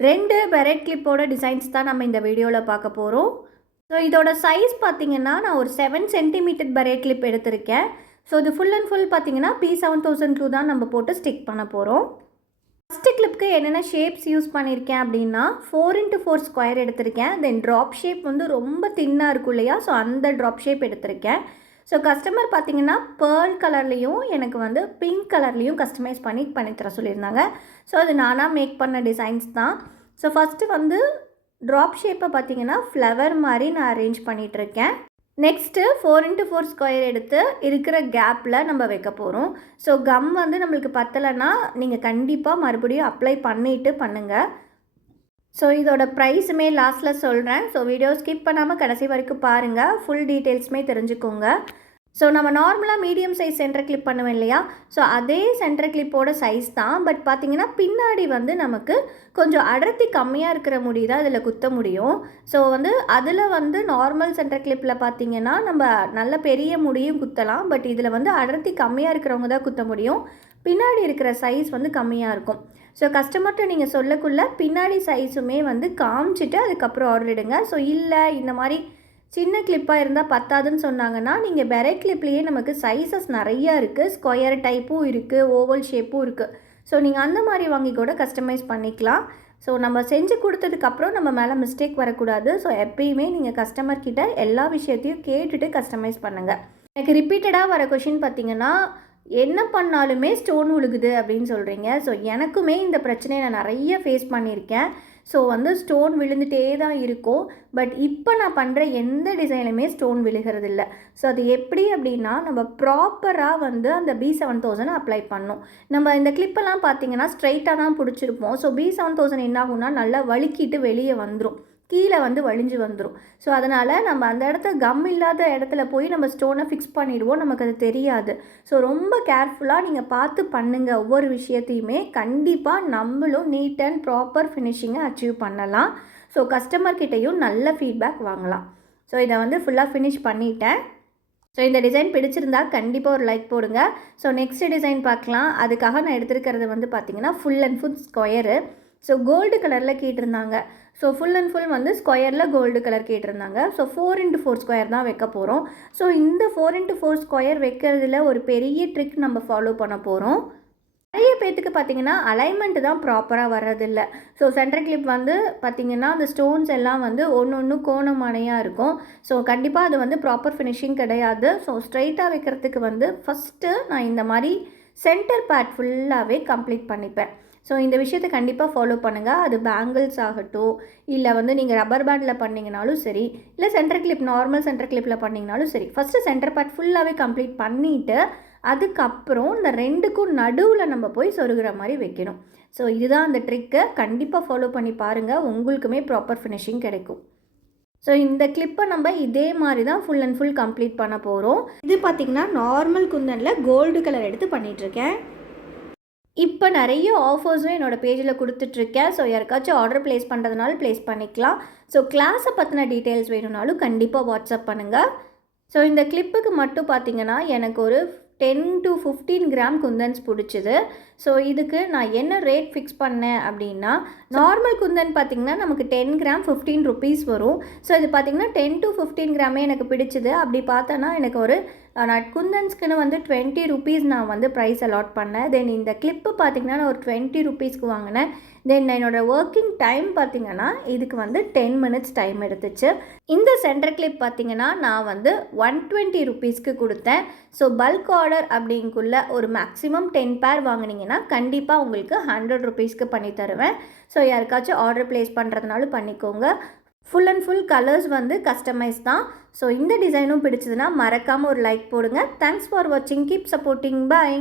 2 burette கிளிப்போட designs தான் நம்ம இந்த வீடியோவில் பார்க்க போகிறோம். ஸோ இதோட சைஸ் பார்த்தீங்கன்னா நான் ஒரு 7 சென்டிமீட்டர் பெரட் கிளிப் எடுத்திருக்கேன். ஸோ இது ஃபுல் அண்ட் ஃபுல் பார்த்தீங்கன்னா P7000 க்ளூ தான் நம்ம போட்டு ஸ்டிக் பண்ண போகிறோம். ஃபஸ்ட்டு கிளிப்க்கு என்னென்ன ஷேப்ஸ் யூஸ் பண்ணியிருக்கேன் அப்படின்னா 4x4 ஸ்கொயர் எடுத்திருக்கேன். தென் ட்ராப் ஷேப் வந்து ரொம்ப தின்னாக இருக்கும் இல்லையா, ஸோ அந்த ட்ராப் ஷேப் எடுத்திருக்கேன். ஸோ கஸ்டமர் பார்த்தீங்கன்னா பேர்ல் கலர்லேயும் எனக்கு வந்து பிங்க் கலர்லேயும் கஸ்டமைஸ் பண்ணி தர சொல்லியிருந்தாங்க. ஸோ அது நானாக மேக் பண்ண டிசைன்ஸ் தான். ஸோ ஃபஸ்ட்டு வந்து ட்ராப் ஷேப்பை பார்த்தீங்கன்னா ஃப்ளவர் மாதிரி நான் அரேஞ்ச் பண்ணிகிட்ருக்கேன். நெக்ஸ்ட்டு 4x4 ஸ்கொயர் எடுத்து இருக்கிற கேப்பில் நம்ம வைக்க போகிறோம். ஸோ கம் வந்து நம்மளுக்கு பத்தலைன்னா நீங்கள் கண்டிப்பாக மறுபடியும் அப்ளை பண்ணிவிட்டு பண்ணுங்கள். ஸோ இதோட ப்ரைஸுமே லாஸ்ட்டில் சொல்கிறேன். ஸோ வீடியோ ஸ்கிப் பண்ணாமல் கடைசி வரைக்கும் பாருங்கள், ஃபுல் டீட்டெயில்ஸுமே தெரிஞ்சுக்கோங்க. ஸோ நம்ம நார்மலாக மீடியம் சைஸ் சென்டர் கிளிப் பண்ணுவேன் இல்லையா, ஸோ அதே சென்டர் கிளிப்போட சைஸ் தான். பட் பார்த்திங்கன்னா பின்னாடி வந்து நமக்கு கொஞ்சம் அடர்த்தி கம்மியாக இருக்கிற முடி தான் இதில் குத்த முடியும். ஸோ வந்து அதில் வந்து நார்மல் சென்டர் கிளிப்பில் பார்த்திங்கன்னா நம்ம நல்ல பெரிய முடியும் குத்தலாம். பட் இதில் வந்து அடர்த்தி கம்மியாக இருக்கிறவங்க தான் குத்த முடியும். பின்னாடி இருக்கிற சைஸ் வந்து கம்மியாக இருக்கும். ஸோ கஸ்டமர்கிட்ட நீங்கள் சொல்லக்குள்ள பின்னாடி சைஸுமே வந்து காமிச்சிட்டு அதுக்கப்புறம் ஆர்டர் எடுங்க. ஸோ இல்லை இந்த மாதிரி சின்ன கிளிப்பாக இருந்தால் பத்தாதுன்னு சொன்னாங்கன்னா நீங்கள் பெரட் கிளிப்லேயே நமக்கு சைஸஸ் நிறையா இருக்குது. ஸ்கொயர் டைப்பும் இருக்குது, ஓவல் ஷேப்பும் இருக்குது. ஸோ நீங்கள் அந்த மாதிரி வாங்கி கூட கஸ்டமைஸ் பண்ணிக்கலாம். ஸோ நம்ம செஞ்சு கொடுத்ததுக்கப்புறம் நம்ம மேலே மிஸ்டேக் வரக்கூடாது. ஸோ எப்பயுமே நீங்கள் கஸ்டமர்கிட்ட எல்லா விஷயத்தையும் கேட்டுட்டு கஸ்டமைஸ் பண்ணுங்கள். எனக்கு ரிப்பீட்டடாக வர கொஷின் பார்த்திங்கன்னா என்ன பண்ணாலுமே ஸ்டோன் விழுகுது அப்படின்னு சொல்கிறீங்க. ஸோ எனக்குமே இந்த பிரச்சனையை நான் நிறைய ஃபேஸ் பண்ணியிருக்கேன். ஸோ வந்து ஸ்டோன் விழுந்துகிட்டே தான் இருக்கும். பட் இப்போ நான் பண்ணுற எந்த டிசைனுமே ஸ்டோன் விழுகிறது இல்லை. ஸோ அது எப்படி அப்படின்னா நம்ம ப்ராப்பராக வந்து அந்த B7000 அப்ளை பண்ணணும். நம்ம இந்த கிளிப்பெல்லாம் பார்த்திங்கன்னா ஸ்ட்ரைட்டாக தான் பிடிச்சிருப்போம். ஸோ B7000 என்ன ஆகும்னா நல்லா வழுக்கிட்டு வெளியே வந்துடும், கீழே வந்து வலிஞ்சு வந்துடும். ஸோ அதனால் நம்ம அந்த இடத்த கம் இல்லாத இடத்துல போய் நம்ம ஸ்டோனை ஃபிக்ஸ் பண்ணிவிடுவோம், நமக்கு அது தெரியாது. ஸோ ரொம்ப கேர்ஃபுல்லாக நீங்கள் பார்த்து பண்ணுங்கள். ஒவ்வொரு விஷயத்தையுமே கண்டிப்பாக நம்மளும் நீட் அண்ட் ப்ராப்பர் ஃபினிஷிங்கை அச்சீவ் பண்ணலாம். ஸோ கஸ்டமர்கிட்டையும் நல்ல ஃபீட்பேக் வாங்கலாம். ஸோ இதை வந்து ஃபுல்லாக ஃபினிஷ் பண்ணிட்டேன். ஸோ இந்த டிசைன் பிடிச்சிருந்தா கண்டிப்பாக ஒரு லைக் போடுங்க. ஸோ நெக்ஸ்ட் டிசைன் பார்க்கலாம். அதுக்காக நான் எடுத்துருக்கிறது வந்து பார்த்திங்கன்னா full and full square. So gold கலரில் கேட்டிருந்தாங்க. ஸோ ஃபுல் அண்ட் ஃபுல் வந்து ஸ்கொயரில் கோல்டு கலர் கேட்டிருந்தாங்க. ஸோ 4x4 ஸ்கொயர் தான் வைக்க போகிறோம். ஸோ இந்த 4x4 ஸ்கொயர் வைக்கிறதுல ஒரு பெரிய ட்ரிக் நம்ம ஃபாலோ பண்ண போகிறோம். நிறைய பேர்த்துக்கு பார்த்திங்கன்னா அலைன்மெண்ட் தான் ப்ராப்பராக வர்றதில்ல. ஸோ சென்டர் கிளிப் வந்து பார்த்திங்கன்னா அந்த ஸ்டோன்ஸ் எல்லாம் வந்து ஒன்று கோணமானையாக இருக்கும். ஸோ கண்டிப்பாக அது வந்து ப்ராப்பர் ஃபினிஷிங் கிடையாது. ஸோ ஸ்ட்ரைட்டாக வைக்கிறதுக்கு வந்து ஃபஸ்ட்டு நான் இந்த மாதிரி சென்டர் பார்ட் ஃபுல்லாகவே கம்ப்ளீட் பண்ணிப்பேன். ஸோ இந்த விஷயத்தை கண்டிப்பாக ஃபாலோ பண்ணுங்கள். அது பேங்கிள்ஸ் ஆகட்டும், இல்லை வந்து நீங்கள் ரப்பர் பேண்டில் பண்ணிங்கனாலும் சரி, இல்லை சென்டர் கிளிப் நார்மல் சென்டர் கிளிப்பில் பண்ணிங்கனாலும் சரி, ஃபஸ்ட்டு சென்டர் பார்ட் ஃபுல்லாகவே கம்ப்ளீட் பண்ணிவிட்டு அதுக்கப்புறம் இந்த ரெண்டுக்கும் நடுவில் நம்ம போய் சொருகிற மாதிரி வைக்கணும். ஸோ இதுதான் அந்த ட்ரிக்கு. கண்டிப்பாக ஃபாலோ பண்ணி பாருங்கள், உங்களுக்குமே ப்ராப்பர் ஃபினிஷிங் கிடைக்கும். ஸோ இந்த கிளிப்பை நம்ம இதே மாதிரி தான் ஃபுல் அண்ட் ஃபுல் கம்ப்ளீட் பண்ண போகிறோம். இது பார்த்திங்கன்னா நார்மல் குந்தனில் கோல்டு கலர் எடுத்து பண்ணிகிட்ருக்கேன். இப்போ நிறைய ஆஃபர்ஸும் என்னோடய பேஜில் கொடுத்துட்ருக்கேன். ஸோ யாருக்காச்சும் ஆர்டர் ப்ளேஸ் பண்ணுறதுனாலும் ப்ளேஸ் பண்ணிக்கலாம். ஸோ கிளாஸை பற்றின டீட்டெயில்ஸ் வேணும்னாலும் கண்டிப்பாக வாட்ஸ்அப் பண்ணுங்கள். ஸோ இந்த கிளிப்புக்கு மட்டும் பார்த்திங்கன்னா எனக்கு ஒரு 10 to 15 கிராம் குந்தன்ஸ் பிடிச்சிது. ஸோ இதுக்கு நான் என்ன ரேட் ஃபிக்ஸ் பண்ணேன் அப்படின்னா, நார்மல் குந்தன் பார்த்திங்கன்னா நமக்கு 10 கிராம் 15 ருபீஸ் வரும். ஸோ இது பார்த்திங்கன்னா 10 to 15 கிராமே எனக்கு பிடிச்சிது. அப்படி பார்த்தோன்னா எனக்கு ஒரு நான் குந்தன்ஸ்க்குன்னு வந்து 20 ருபீஸ் நான் வந்து ப்ரைஸ் அலாட் பண்ணேன். தென் இந்த கிளிப்பு பார்த்திங்கன்னா நான் ஒரு 20 ருபீஸ்க்கு வாங்கினேன். தென் என்னோடய ஒர்க்கிங் டைம் பார்த்திங்கன்னா இதுக்கு வந்து 10 மினிட்ஸ் டைம் எடுத்துச்சு. இந்த சென்டர் கிளிப் பார்த்திங்கன்னா நான் வந்து 120 ருபீஸ்க்கு கொடுத்தேன். ஸோ பல்க் ஆர்டர் அப்படிங்குள்ள ஒரு மேக்ஸிமம் 10 பேர் வாங்கினீங்கன்னா கண்டிப்பாக உங்களுக்கு 100 ருபீஸ்க்கு பண்ணி தருவேன். ஸோ யாருக்காச்சும் ஆர்டர் ப்ளேஸ் பண்ணுறதுனாலும் பண்ணிக்கோங்க. ஃபுல் அண்ட் ஃபுல் கலர்ஸ் வந்து கஸ்டமைஸ் தான். ஸோ இந்த டிசைனும் பிடிச்சதுன்னா மறக்காமல் ஒரு லைக் போடுங்க. தேங்க்ஸ் ஃபார் வாட்சிங். Keep supporting. பாய்.